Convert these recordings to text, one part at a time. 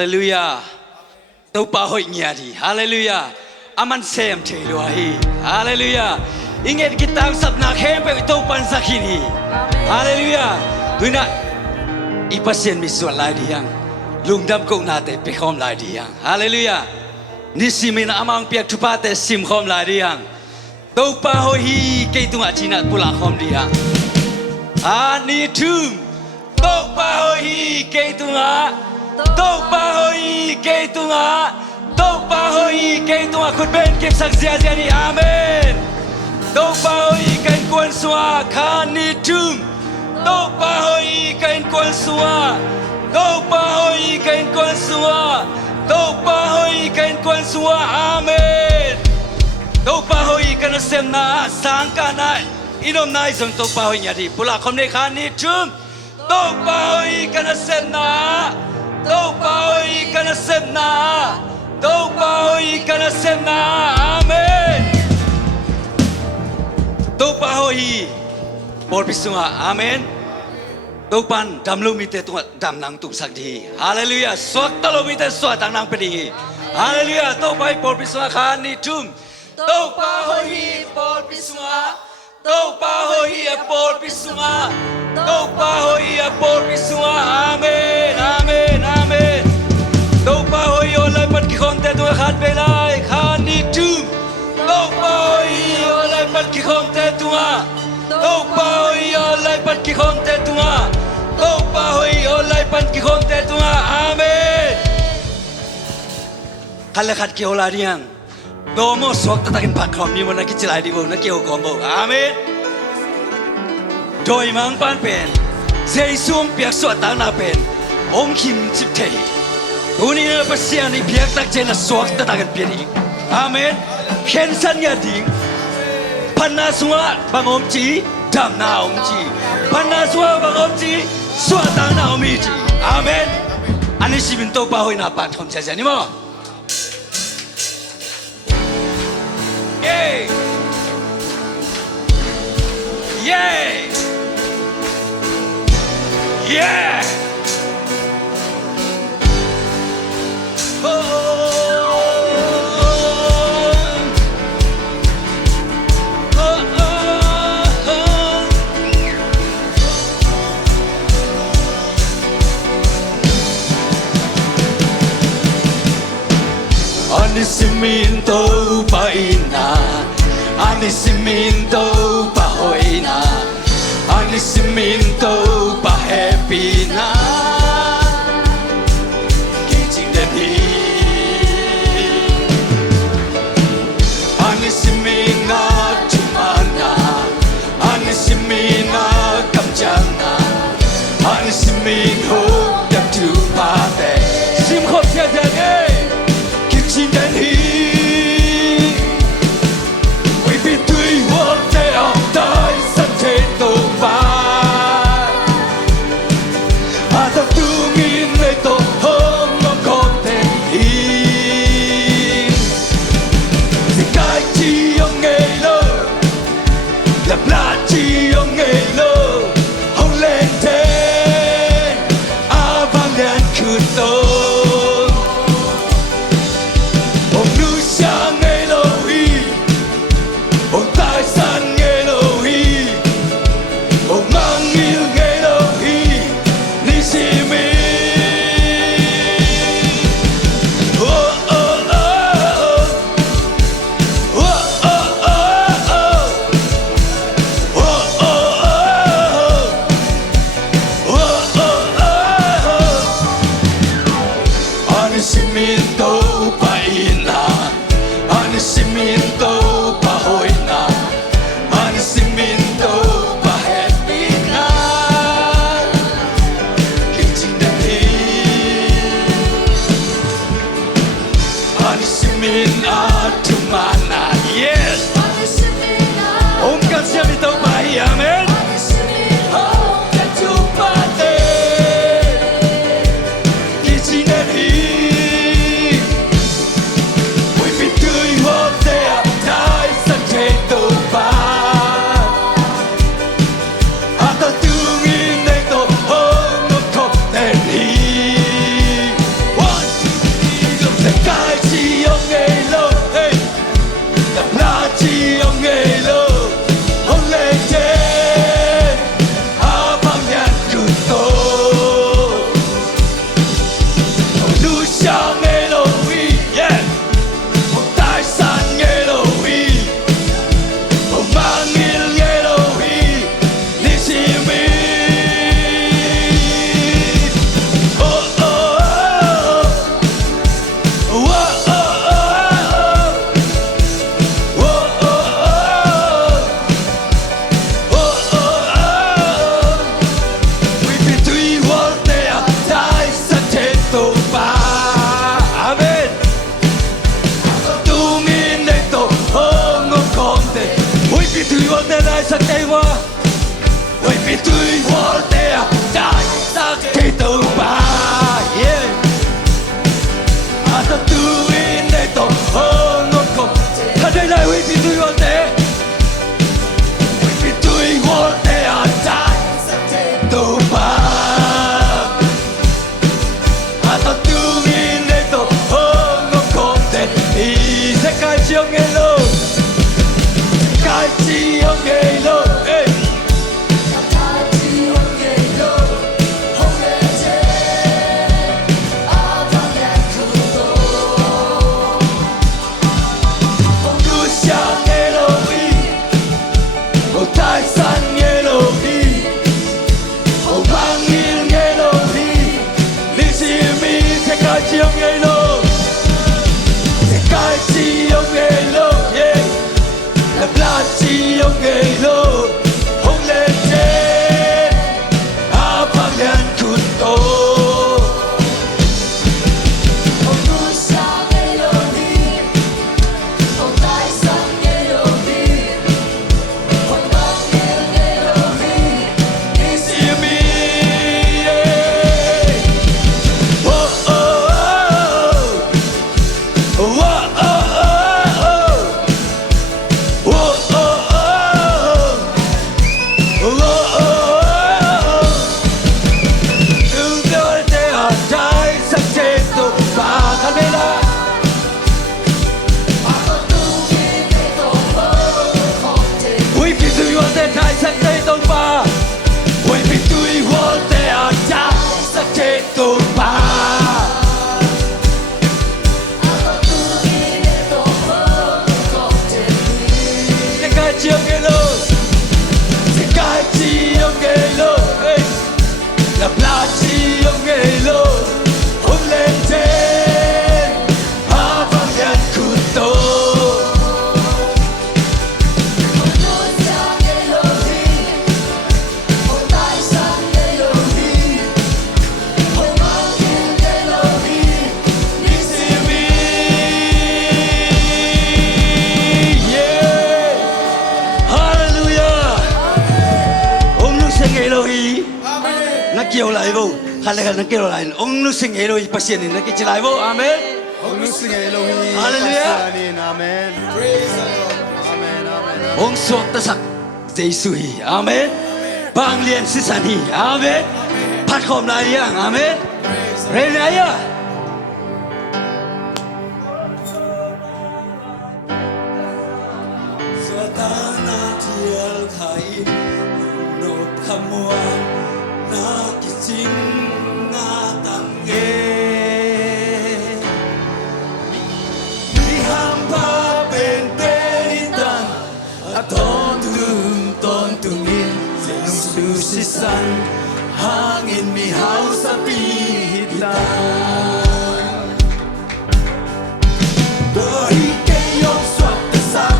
Hallelujah. Topa hoi nyari. Hallelujah. Aman sem thelo hi. Hallelujah. Inget kita sab nak hempe topan sakini. Hallelujah. Duina ipasien miswa lai diang. Lungdam ko nate pekhom lai diang. Hallelujah. Nisimina amang piak tupate sim khom lai diang. Topa hoi ke tunga china pula khom diang. Ani tum. Topa hoi ke tunga. Topa hoi ke tunga. Topa hoi ke tunga khut ben kip sak zia zia ni amen. Topa hoi kan kuan sua khani tum. Topa hoi kan kuan sua. Topa hoi kan kuan sua. Topa hoi kan kuan sua amen. Topa hoi kan sem na sang kana inom nai song topa hoi nyadi pula khom ne khani tum. Topa hoi kan sem na. Topa hoi kana sem na. Topa hoi kana sem na amen. Topa hoi por pisunga amen. Topan damlu mite tunga dam nang tum sakdi. Hallelujah. Swak talo mite swak tang nang pedingi. Hallelujah. Topa por pisunga khani tum. Topa hoi por pisunga. Topa hoi por pisunga. Topa hoi por pisunga amen amen amen. Topa hoi olai pat ki khonte tu khat belai khani tum. Topa hoi olai pat ki khonte tu Topa hoi olai pat ki khonte tu Topa hoi olai pat ki khonte tu amen. Khala khat ki ola riang. Domo sok tatakin pak khom ni mona ki chilai di bo na ki ho kombo amen. Doi mang pan pen. Sei sum piak so tang na pen. Om kim chip thei. Uni na pasian ni piak tak jena sok tatakin piani. Amen. Khen san ya ding. Panna suwa bang om chi dam na om chi. Panna suwa bang om chi suwa tang na om chi. Amen. Ani sibin to pa hoi na pan khom cha cha ni mo. Yay! Yay! Yeah! Oh! Anisiminto pa ina, anisiminto pa hoina, anisiminto pa happy na. Kitching the day, anisimina chumana, anisimina kamjana, anisimin ho dam tu pate. Sim khop sia sia ge. Kitchen and he we be doing what they are die Sunday to buy I don't do me little home no content he the guy chi ông nghe lơ la bla chi ông nghe lơ hồng lên thế à vang đèn khử tô Anisiminto pa ina, anisiminto pa hoina, anisiminto pa happy na. Kitching the tea, anisimin atumana, yes. Om kasih minto pa amen. One 必对我的来生给我，未必对我的来生给都吧。阿达杜伊内多哦我讲，他对来未必对我的，未必对我的来生都吧。阿达杜伊内多哦我讲的，伊世界上的路。该只有几路，哎。路上的路伊，有泰山的路伊，有万英的路伊，你是咪世界只有几路？世界只有几路？La plati yung gelo hong lete apangan kuto hong lusa gelo di hong taisan gelo di hong bangil gelo di isimi oh oh oh oh oh La plati yung gelo hong lente apangan kuto hong lusa gelo di hong taisan gelo di hong bangil gelo di nisimi yeah hallelujah hong lusa gelo di nó kêu lại vô, hay là nó kêu lại, ông nó sinh Elohim, bác sĩ này nó kêu lại vô, amen. ông nó sinh Elohim, hallelujah, amen. Praise the Lord, amen, amen. ông suốt tất sắc, Giêsu hi, amen. Bang liên sĩ sản hi, amen. Phát khom lại đi, amen. Rên lại à. Satana thiel khai, nốt khăm mua. Na kising na tange Ni hampa ben benitan Aton tungin Senung susisan Hangin mi hau sa pihitan Dohi keyong swat kasak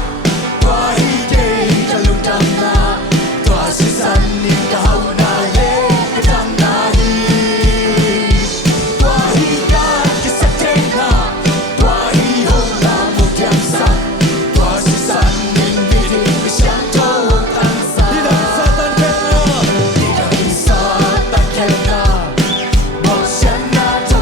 Dohi key kalung damna Doa sisan ni kahau na ye Satan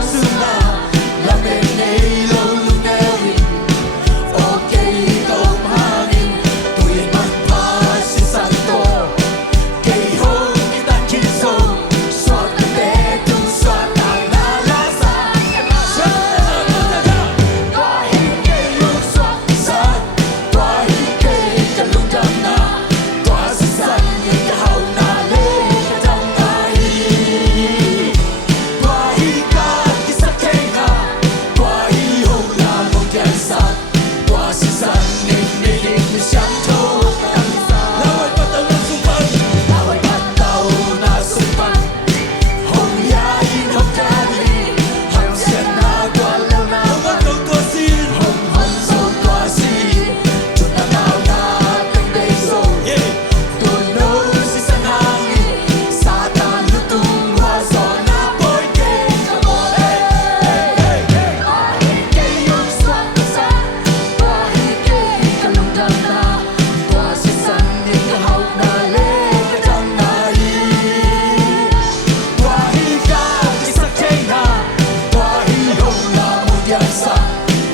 点上，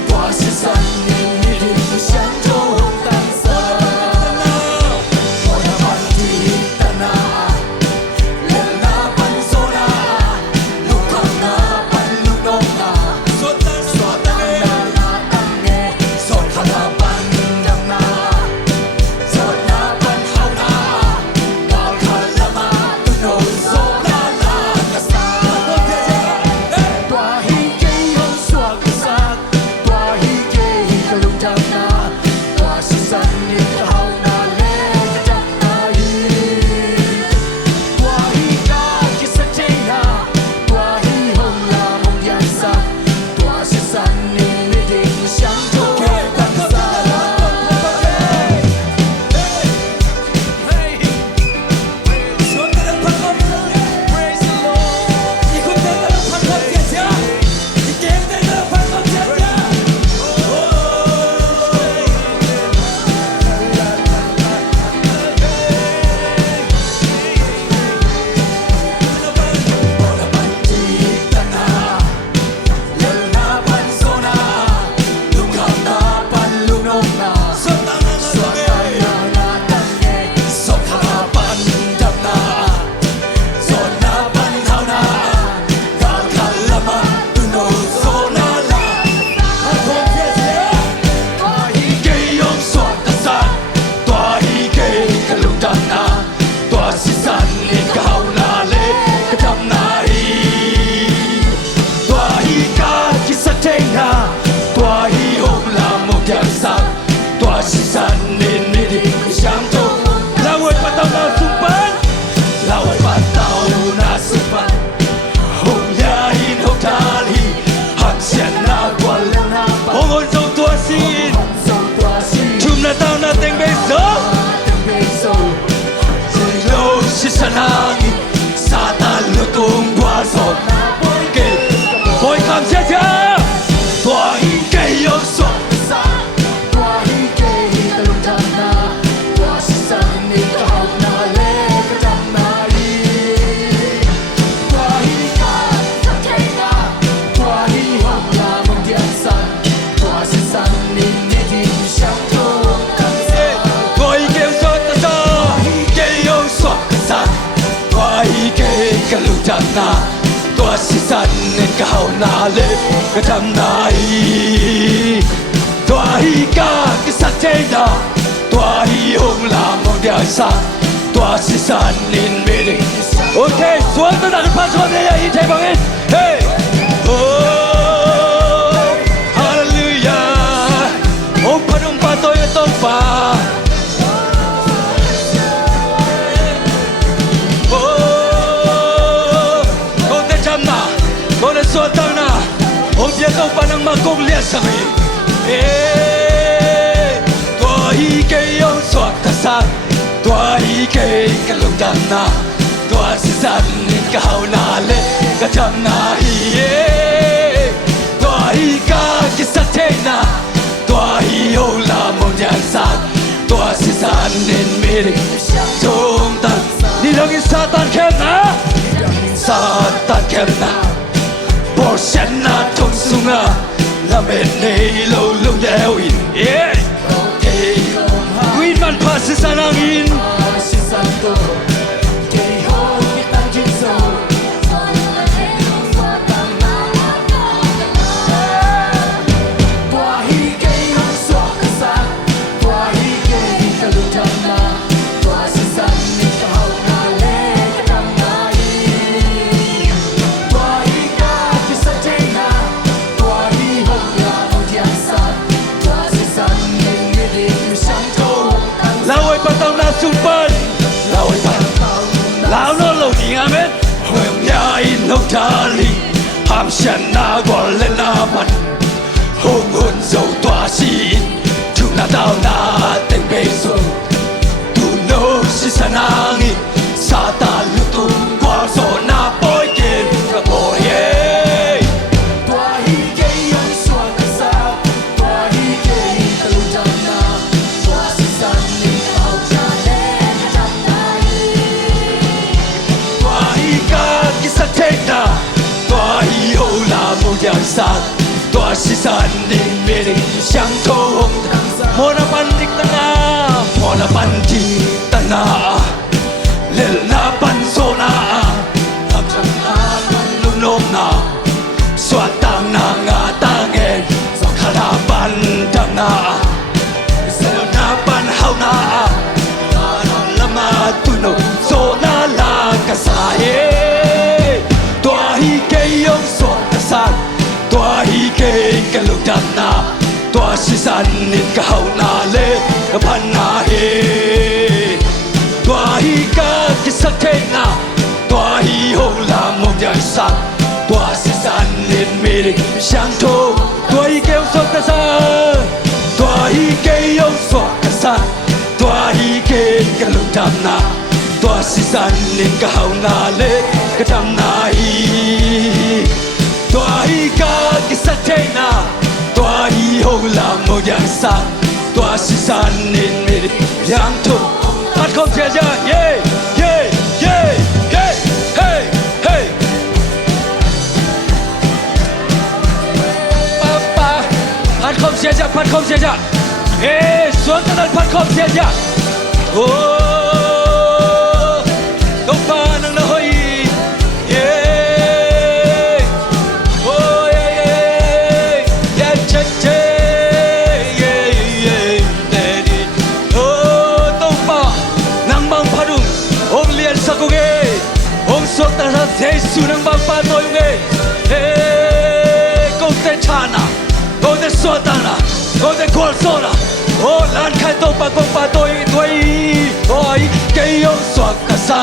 我是神灵，你的不想就当上。我的问题在哪？人哪般说哪？路口哪般路弄哪？说当哪当哎，说他哪般当哪？说哪般好哪？高看了吗？都有说哪哪个啥？大喜给用说个啥？大喜给个龙江哪？我是神灵的好哪嘞个江哪伊？大喜家去实践哪？大喜红啦梦天上，我是神灵一定想做当啥？Okay, suatu tak lepas suatu yang ini saya bangun. Hey, oh, hallelujah. Oh, penumpa toya tompa. Oh, kau terjam na, kau dah suatu na. Oh, dia tompa nang makung lihat sami. Hey, tua hike yang suatu sat, tua hike kalau dana. Tua si san nin kau nale kacam nahi tua hi ka kisah tena tua hi ola mondial san tua si san nin miring jomtan nilangin satan kena porsen na tong sunga lamen nei lo lung yawin Queen man pasi sanangin Super lao nó lâu đi amen hồng ya in hồng thali ham shen na gọi lên na mặt hồng hồn dầu tỏa xin tu na tao na tên bê sô tu nô si sa na nghi sa ta lu tu qua sổ na bôi kên cả bôi ye tua hi ke yong suan sa tua hi ke ta lu jam na tua si san ni au cha le jam na tua hi ka kisah tena tua hi ola mo yang sa tua si san din mi ri xiang thong mo na pan dik ta na mo na pan ti ta na lel na pan so na am chang na lu nom na swat tang na nga tang en so khala pan tam na so na pan hau na lama tu no so na la ka sa he tua hi ke yong so ka sa tua hi ke ka lu dan na tua si san nin ka hau na le ka pan na he tua hi ka ki sa te na tua hi ho la mo yang sa tua si san nin mi ri xiang thô tua hi ke so ka sa tua hi ke yong so ka sa tua hi ke ka lu dan na tua si san nin ka hau na le ka tam na hi tua hi ka ki sa te na tua hi ho la mo yang sa tua si san nin mi ri yang thô hát không chia ra yeah yeah yeah yeah hey hey pa hát không chia ra hey xuống tới đây hát không chia ra oh đâu pa nang na hoi yeah oh yeah yeah yeah che che yeah yeah daddy oh đâu pa nang bang pharung ong lian sakuge ong sok ta ra jesu nang bang pa toy nge hey kong te chana kong te sotana kong te kol sona oh lan khai to pa kong pa toy toy ke yong swak ka sa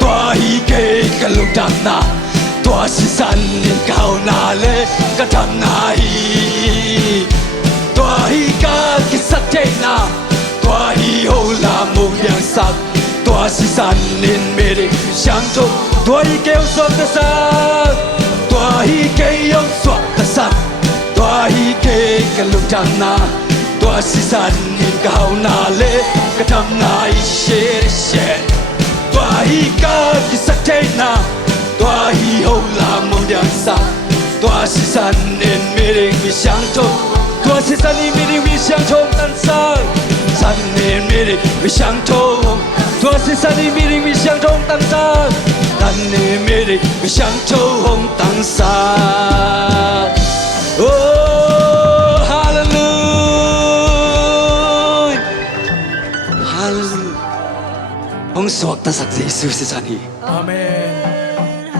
toy ke ka lu dam na tua si san nin kau na le ka tam na hi tua hi ka ki sa te na tua hi ho la mo yang sa tua si san nin mi ri xiang thô tua hi ke swak ka sa tua hi ke yong swak ka sa tua hi ke ka lu dam na tua si san nin kau na le ka tam na hi she tua hi ka ki sa te na tua hi ho la mo yang sa tua si san nin mi ri mi xiang thô tua si san nin mi ri mi xiang thô tan sa san nin mi ri mi xiang thô tua si san nin mi ri mi xiang thô tan sa san nin mi ri mi xiang thô hong tan sa oh hallelujah hallelujah hong suak ta sak Jesu si san hi Amen.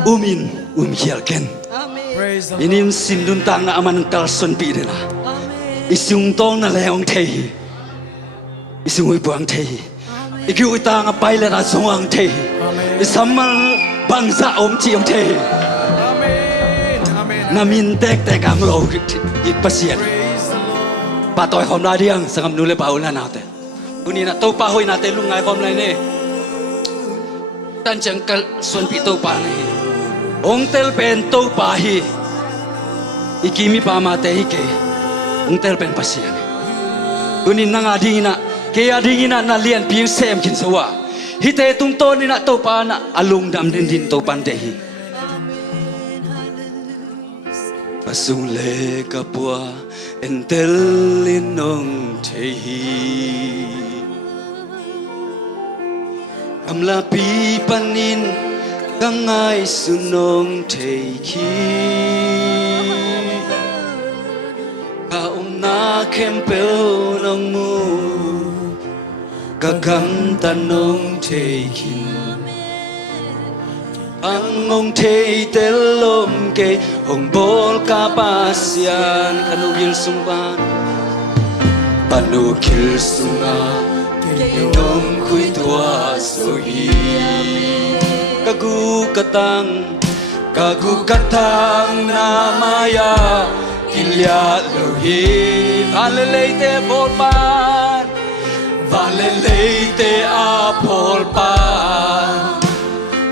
umin hial ken Praise the Lord. inim sin dun tang na aman kal son pi de la isung tong na leong thei isung ui buang thei ikyu ui tang a pai le ra song ang thei isamal bang sa om chi om thei Amen. Amen. na min tek tek ang lo ik pasien Praise the Lord. pa toy khom la diang sangam nu le pa ul na na te uni na to pa hoi na te lung ngai khom lai ne tan chang kal son pi to pa ne ong tel pen to pa hi ikimi pa ma te hi ke ong tel pen pasien uni nang ading na na lian piu sem kin sawa hi te tung to ni na to pa na alung dam din to pan te hi pasung le kapua entel linong te hi amla pi panin kangai sunong te ki ka na kempel nong mu ka gam tanong te kin ang ong te telom ke hong bol ka pasian kanugil sumpan panukil sunga Nong kui tua sohi kagu katang namaya kilya lohi valeleite polpan valeleite apolpan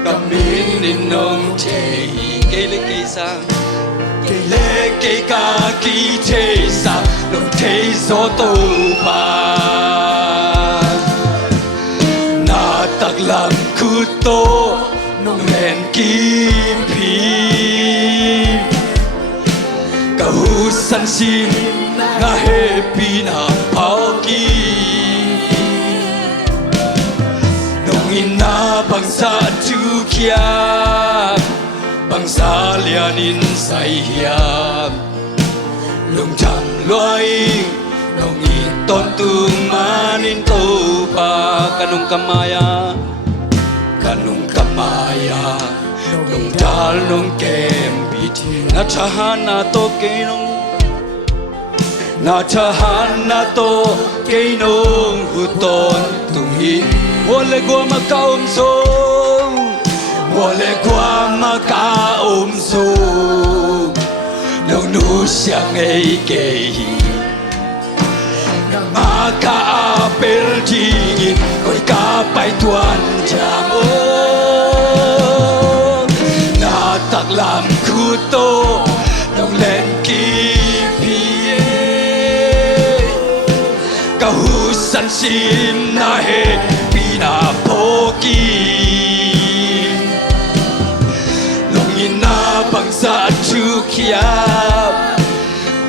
kamin ninong chei kele keisang kele ke ka ki chesa lo chei so to pa taglam kuto nong len kim pi kahu sansin nga happy na pauki nung inabangsa tukya bangsa lianin sa iyam lung jam loing nung iton tumanin to pa kanung kamaya nung dal nung kembiti na chahana to kinong na chahana to kinong huton tunghi wale gua makaumso wale gua makaumso nung nu siyang ay kehi makaapel dingin ko'y kapay tuan jamo nataklam kuto nung len kipiye kahusan sim na he pinapoki nung inabang sa chukiyap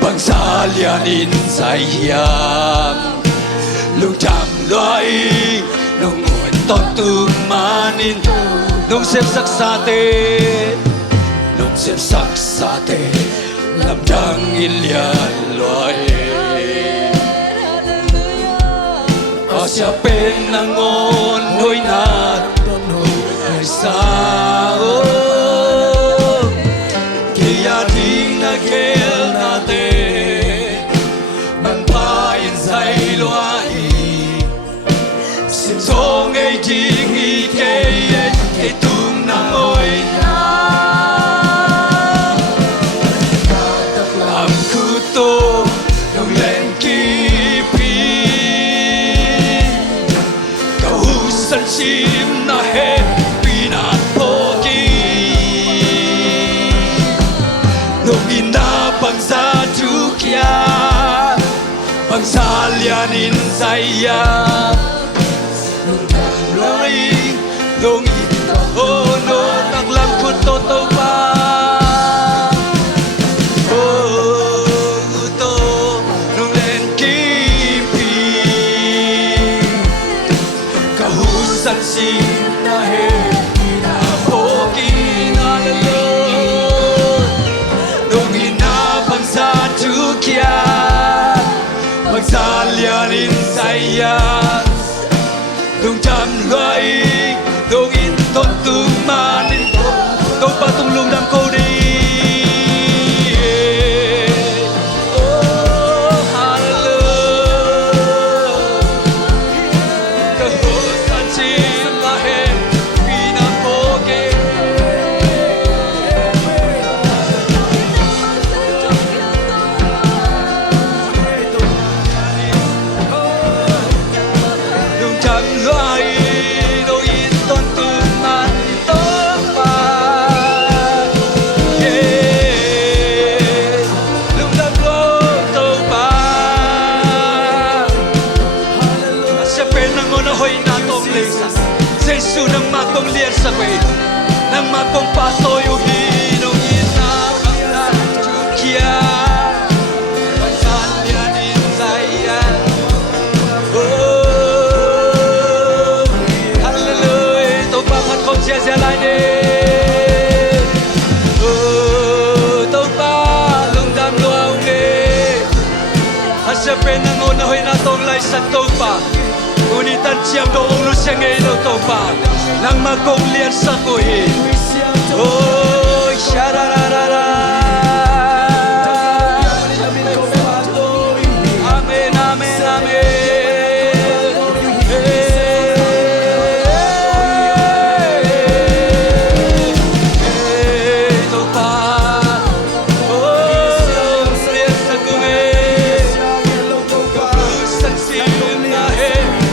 bangsa lianin sa iyam lung jam loy nung unton tumanin nung sepsak sate lamdang ilyan loy asya penangon hoy nat ay sao kaya di nagel natin magpayin sa'y luwahi sinsong ay ding ikayet itong nangoy na taklam kuto nung len kipi kahusan sim na he pinapoki nung inabang sa tukya bangsa lianin sa iya nung damloy nung itono taklam kuto to pa kuto nung len kipi kahusan sim na he pinapoki nalalot nung inabang sa tukya magsalyanin sa iya nung jam loy nung inton tumanin nung patulong ng kodi oh hallelujah kahusan sim na he pinapoki nung jam loy nung inton tumanin to pa yeah nung daglo to pa asya penangon ahoy natong lesa sesu nang matong lier sa kwe nang matong patoyuhi nung inabang na tukya pagsalyanin sa iya oh hallelujah to pa mat kong siya siya lain oh to pa lung dam luaw asya penangon ahoy natong laisan to pa unitan siyam doong lusyang ilo to pa nang magkong lier sa kuhi oh sharararara amen amen amen to pa oh lier sa kuhi kahusan sim na he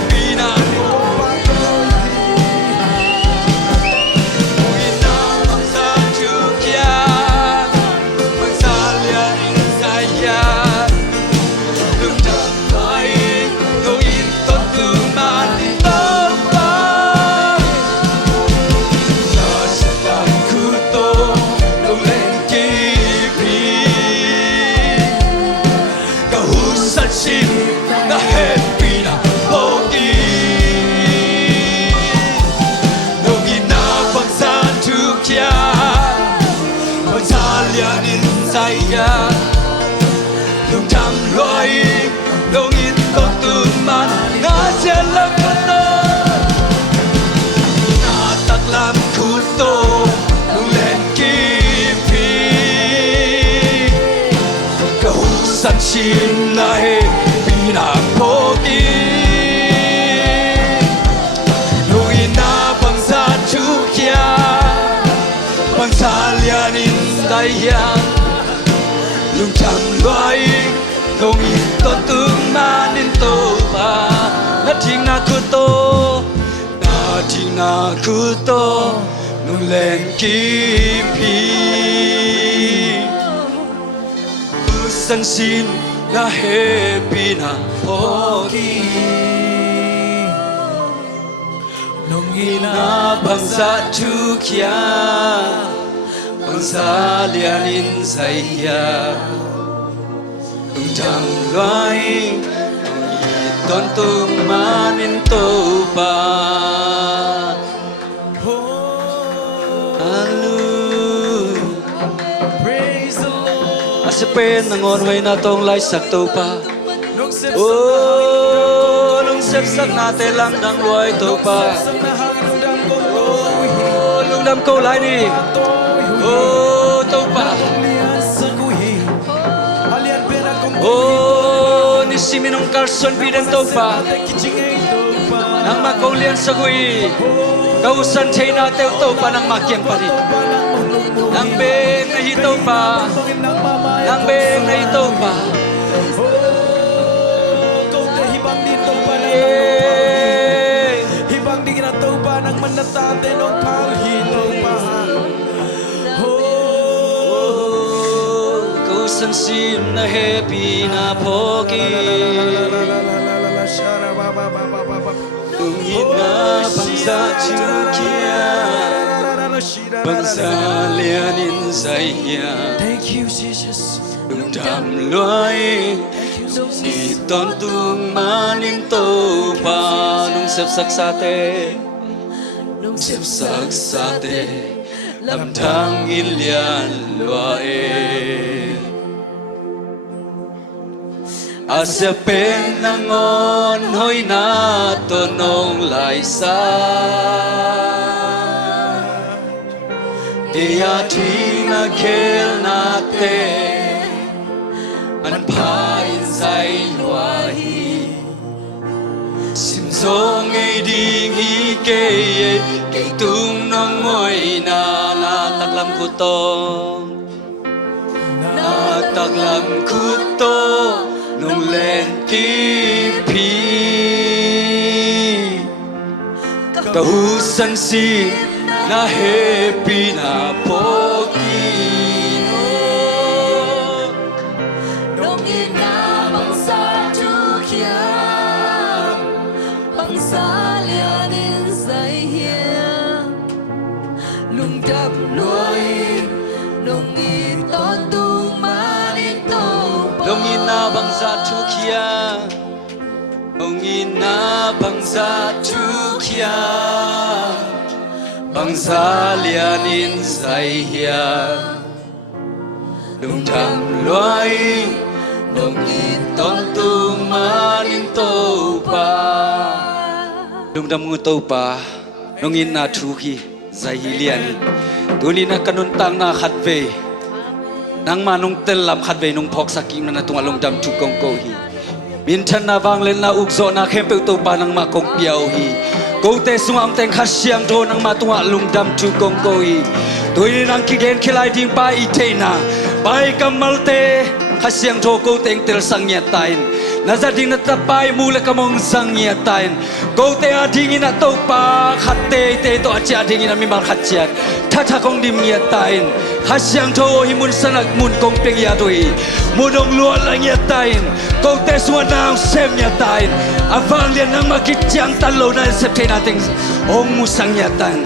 pinapoki nung inabang sa tukya ya lung tam loi dong in to tu man na che lam to na tak lam khu to lung len ki pi ka hu san sin na he pi na po ki lung in na bang sa chu kia bang sa lian in dai ya lung tam loi dong in to tu man in to ba na ting na khu to na ting na khu to lung len ki pi u san sin na he pi na po ki nong ina bang sa chu kia bang sa lian in sai ya lung tam loi dong in ton tu man in to ba Praise the Lord. Asepen nangon hoy na tong lai sak to pa Nung sip oh lung sep sak na te lang dang loi to pa sa nahang nung dam ko oh lung dam ko lai ni oh to pa lian sa kuhi. Alian perang kong oh ni siminong Carson piden to pa te kiching ay to pa. nang makong lian sa kui kausan chay na te to pa nang makyang pa rin nang beng na hito pa nang beng na hito pa eh Hibang di kinato pa ng manatate ng palhito pa. kausan sim na happy na pogi Tungin na bangsa chukia bangsa lianin saya Thank you, Jesus. Lung dam loi iton tung manin to pa nung sep sak sa te nung sep sak sa te lam thang in lian loi asepen nangon hoi na to nong lai sa Dia thina khel na te an phain sai lua hi sim song ei ding hi ke ke tung nong ngoi na la tak lam khu to na tak lam khu to nong len ki pi ka hu san si na happy na pokino Nong ina bangsa chukia bangsa lianin sai hia lung dam loi nong i ton tu manin to Nong ina bangsa chukia Nong ina bangsa chukia bangsa lianin sai hia lung tam loi nong i ton tu manin to pa lung dam ngu to pa nong ina thu hi zai hi lian tuni na kanun tang na khat ve nang ma nung tel lam khat ve nung phok saking na tung along dam thu kong ko hi min than na wang len na uk zo na khem pe to pa nang ma kong piao hi ko te sung am teng kha siang tho nang ma tung along dam thu kong ko hi tuni nang ki gen khilai ding pa i te na pai kamal te kha siang tho ko teng tel sang nya tain na za ding na ta pai mu le kamong sang nya tain ko te a ding ina to pa khat te te to a cha ding ina mi mar khat chiat tha tha kong dim nya tain kha siang tho hi mun sanak mun kong peng ya doi mu dong luat la nya tain ko te suan nang sem nya tain avang lian nang ma kit chiang tan lo na sep te na teng ong mu sang nya tain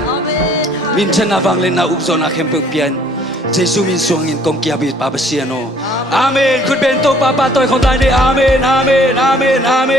min chen avang len na up zo na khem pe pian Jesu min suang in kong kia bit pa basiano amen kun ben to pa pa toy khong tai ni amen amen amen amen